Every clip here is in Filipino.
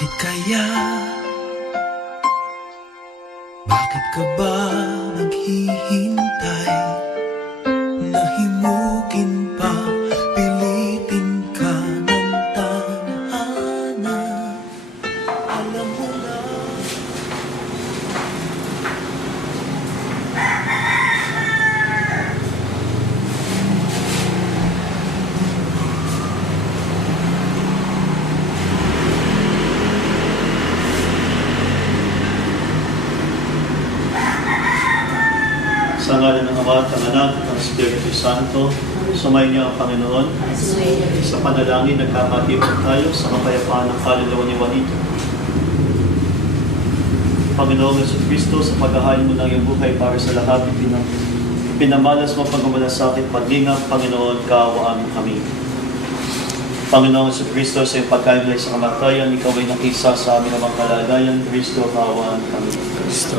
Bakit kaya? Bakit ka ba naghihintay? Nahimukin pa, pilitin ka ng tadhana. Alam mo na sa ngalan ng Ama at ng Anak at ng Espiritu Santo, sumayin niyo ang Panginoon. Sa panalangin, nagkamatipon tayo sa kapayapaan ng kaluluwa ni Juanito. Panginoong Jesucristo, sa paghahain mo ng iyong buhay para sa lahat, pinamalas mo pagmamalasakit, paglingap, Panginoon, kaawaan kami. Panginoong Jesucristo, sa iyong pagkain sa kamatayan, ikaw ay nakisa sa aming mga kalagayan, Kristo, kaawaan kami. Kristo,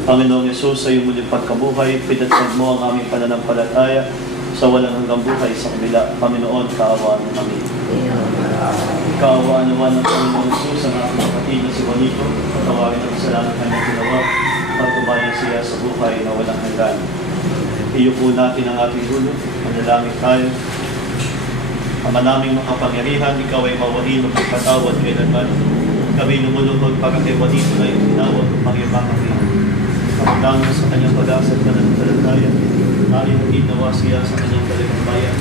Panginoong Yesus, sa iyong muling pagkabuhay, pinatag mo ang aming pananampalataya sa walang hanggang buhay sa kabila. Panginoon, kaawaan kami. Kaawaan naman ng Panginoong Yesus ang ating kapatid na si Juanito, patawarin ang kasalanan kanyang ginawa, pagtubayan siya sa buhay na walang hanggan. Iyo po natin ang ating dulo, manalangin tayo. Ama naming makapangyarihan, ikaw ay mawahin o pagpatawad kailanman. Kami lumulubog pagka kay Juanito na itinawag ng Panginoon. Pagdangin sa kanyang pag-asa at pananampalataya, nainagin nawa siya sa kanyang kalagayan.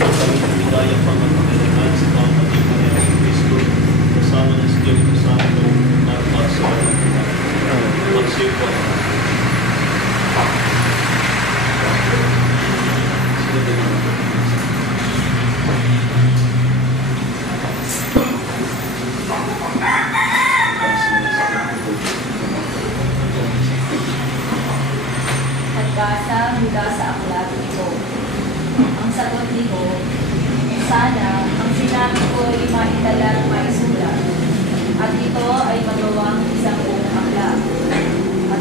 Kami nabigayang pangmagpapalaman sa taong maging Panginoon Kristo, kasama ng Espiritu Santo, narapag sa walang hanggan. Magsiyo po. Nagbasa mula sa aklat ni Job. Ang sagot ni Job, sana ang sinabi ko ay maitala at maisulat, at ito ay magawang isang buong aklat, at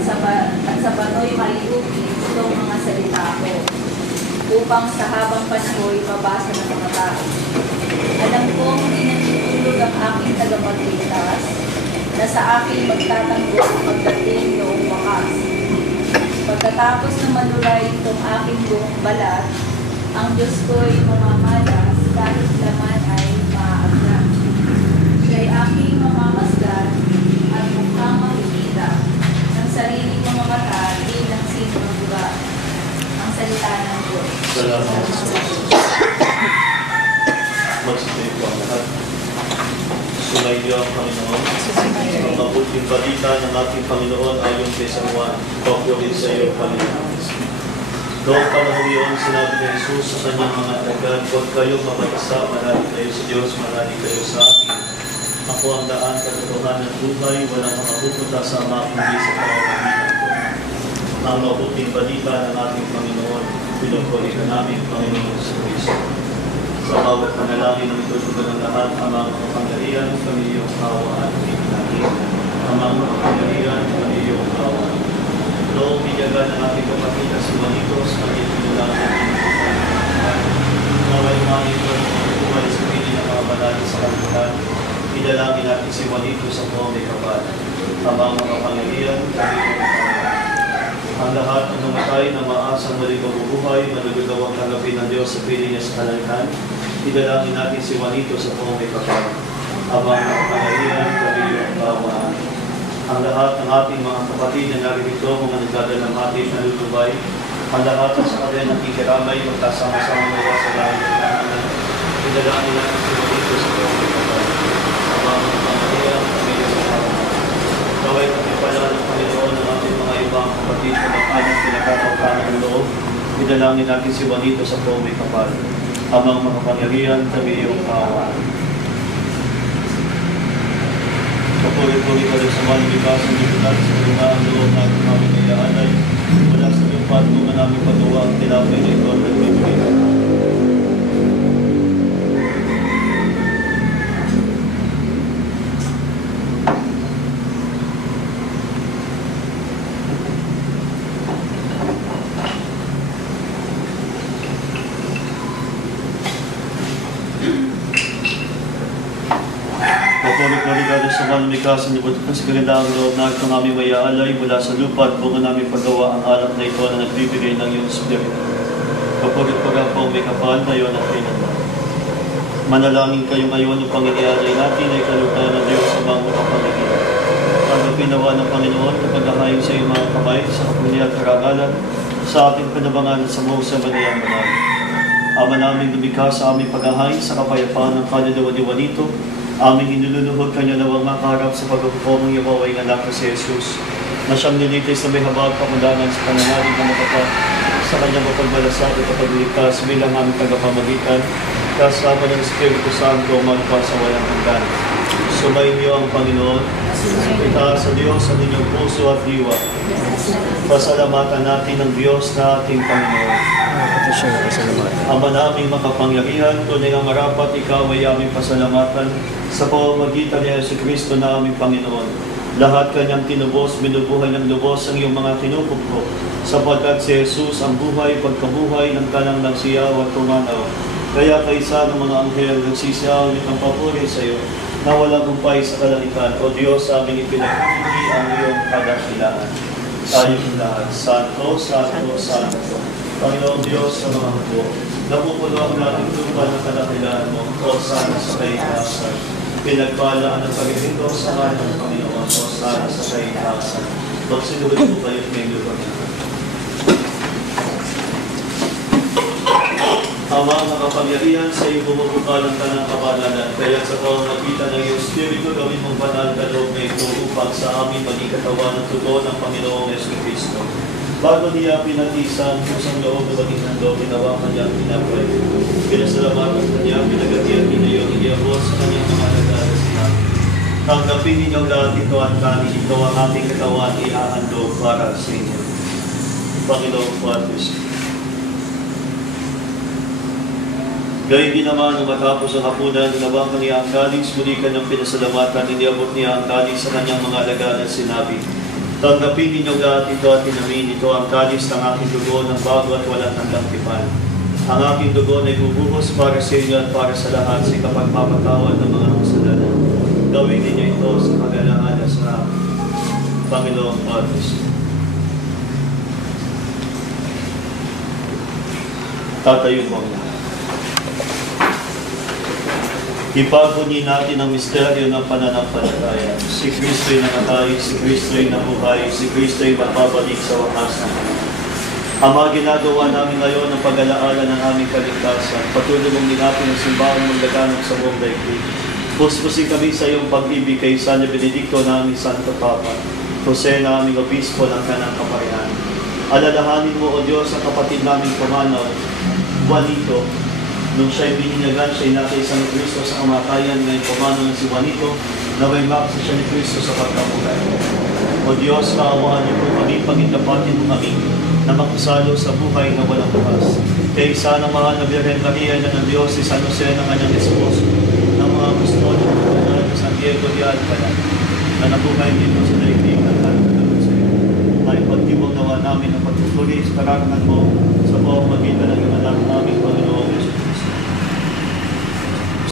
sa bato'y maiukit itong mga salita ko, upang sa habang Pasko'y mabasa ng mga tao. Alam kong dinatutulog ang aking tagapagligtas, na sa akin magtatanggol pagdating noong wakas. Pagkatapos na maluray itong aking buong balat, ang Diyos ko'y mamamalas kahit laman ay maaagyan. Siya'y aking mamamasdan at mukhang makikita ng sariling mga mata bilang sino ng diba. Ang salita ng Diyos. Salamat. Magsitayo po ang lahat. Sumayo ang Panginoon. Ang mabuting balita ng ating Panginoon ayon kay San Juan. Papuri sa iyo, Panginoon. Noong panahon yun, sinabi ni Jesus sa kanyang mga tagad, huwag kayong mapagasa, marami kayo sa Diyos, marami kayo sa akin. Ako ang daan, katotohanan at buhay, walang makapupunta sa Ama kundi sa pamamagitan ko. Ang mabuting balita ng ating Panginoon, pinupuri ka namin, Panginoon sa Kristo. Sa bawat panalangin ng itutugan ng lahat, amang kapangyarihan, kami iyong kaawaan at itinagin. Amang kapangyarihan, kami iyong kaawaan. Noong binyagan ng ating kapatid na si Juanito, sa kanyang namin naway manito at buhay sa piling ng mga banali sa kanluhan, idalangin natin si Juanito sa buong may kapal. Amang kapangyarihan, kami iyong kaawaan. Ang lahat ng namatay na maasang muling mabubuhay, managagawang tanggapin ng Diyos sa piling niya sa kalangitan, idalangin natin si Juanito sa buong may kapal. Amang kapangyarihan, kami iyong kaawaan. Ang lahat ng ating mga kapatid na naririto, mga nagdadalamhati na lutubay, ang lahat sa kanila ng ikiramay, magkasama-sama nawa sa langit ng kahanan, idalangin natin si Juanito sa buong may kapal. Amang kapangyarihan, kami iyong kaawaan. Gaway pala ng Panginoon ng ating mga ibang kapatid na mag-anong pinakakaukanan ng loob, idalangin natin si Juanito sa buong may kapal. Amang makapangyarihan, kami iyong kaawaan. Papuri-puri ka rin sa mga libasan dito natin sa kalingaan loob natin namin naiaalay. Wala sa iyong patungan namin patuwa ang tinapay na ito at nagbibigay. pagpapalik na regalo sa mga lumikasan ni Buto sa kagandang loob na itong aming mayaalay mula sa lupa at bunga namin paggawa ang alak na ito na nagbibigay ng iyong Espiritu. Kapag-pagam po may kapal na iyon at kailanman. Manalangin kayo ngayon upang inialay natin ay kalugdan ng Diyos sa mga makapangigilan. Tanggapin nawa ng Panginoon na paghahayin sa iyong mga kamay sa kapunya at karagalan sa ating panabangan sa mga sa banayang banal. Ama namin lumikha sa aming paghahain sa kapayapaan ng kaluluwa-diwa nito, aming inululuhod kanya nawang makaharap sa pagkukuha ng Yahweh ng anak na si Jesus, na siyang nilitis na may habag kamundangan sa pananalig ng matapat sa kanyang mapagmalasak at pagliligtas bilang aming tagapamagitan, kasama ng Espiritu Santo magpas sa walang hanggan. Sumainyo ang Panginoon, itaas sa Diyos sa inyong puso at diwa. Pasalamatan natin ang Diyos na ating Panginoon. Ama naming makapangyarihan, tunay ang marapat ikaw ay aming pasalamatan sa pamamagitan ni Jesucristo na aming Panginoon. Lahat kanyang tinubos, binubuhay ng lubos ang iyong mga tinupok, sapagkat si Jesus ang buhay, pagkabuhay ng kanang nagsiyaw at tumanaw. Kaya kaysa ng mga anghel nagsisiyaw ng papuri sa iyo, na walang umpay sa kalangitan. O Diyos, aming ipinagpili ang iyong kadakilaan. Tayong lahat, Santo, Santo, Santo. Panginoong Diyos sa mga hukbo, napupuno ang nating lupa ng kadakilaan mo, o sana sa kaitaasan. Pinagpalaan ang pag-ibig sa ngalan ng Panginoon, o sana sa kaitaasan. Pagsinulit mo kayo't may lupa niya. Ama, makapangyarihan sa iyo bumubukalan ka ng kabanalan, kaya sa pamamagitan ng iyong Espiritu gawin mong banal ka loob na ito upang sa amin maging katawan ng tugon ng Panginoong Jesucristo. Bago niya pinatisan, kusang loob na maging handog, ginawa kanyang pinapray. Pinasalamatan kanya, pinagatian niya yung iyabot sa kanyang mga nagdala sila. Tanggapin ninyong lahat ito at kanin, ito ang ating katawan iahandog para sa inyo. Panginoong Padre, gayun din naman nung matapos ang hapunan, nabang niya ang kalis, muli kanyang pinasalamatan, iniabot niya ang kalis sa kanyang mga alagaan at sinabi, tanggapin ninyong lahat ito at inamin, ito ang kalis ng aking dugo ng bago at walang hanggang tipan. Ang aking dugo ay bubuhos para sa inyo at para sa lahat sa kapagpapatawad ng mga kasalanan. Gawin ninyo ito sa kagalaan sa Panginoong Padre. Tatayo mo ang ipagpunyi natin ang misteryo ng pananampalataya. Si Kristo'y nakatay, si Kristo'y nabuhay, si Kristo'y mapabalik sa wakas ng Panginoon. Ama, ginagawa namin ngayon ang pag-alaala ng aming kaligtasan. Patuloy mong ninapin ang simbahan mong laganap sa buong daigdig. Puspusin kami sa iyong pag-ibig kay San Benedicto na aming Santo Papa, Jose na aming Obispo ng kanang kaparihan. Alalahanin mo, O Diyos, ang kapatid naming pumanaw, Juanito. Nung siya'y bininyagan, siya'y nakaisa ni Kristo sa kamatayan, ngayon pumanaw ng si Juanito, naway maksa siya ni Kristo sa pagkabuhay. O Diyos, kaawaan niyo po kami, pagitapatin mo kami, na makasalo sa buhay na walang bukas. Kaya isa ng mahal na Birhen Maria na ng Diyos, si San Jose ng kanyang esposo, ng mga gusto ng San Diego de Alcala, na nabuhay dito sa daigdig ng kalagalan sa iyo. Ay pagtibong nawa namin ang pagpupuli sa karangan mo sa pamamagitan ng iyong anak namin, Panginoong Yesus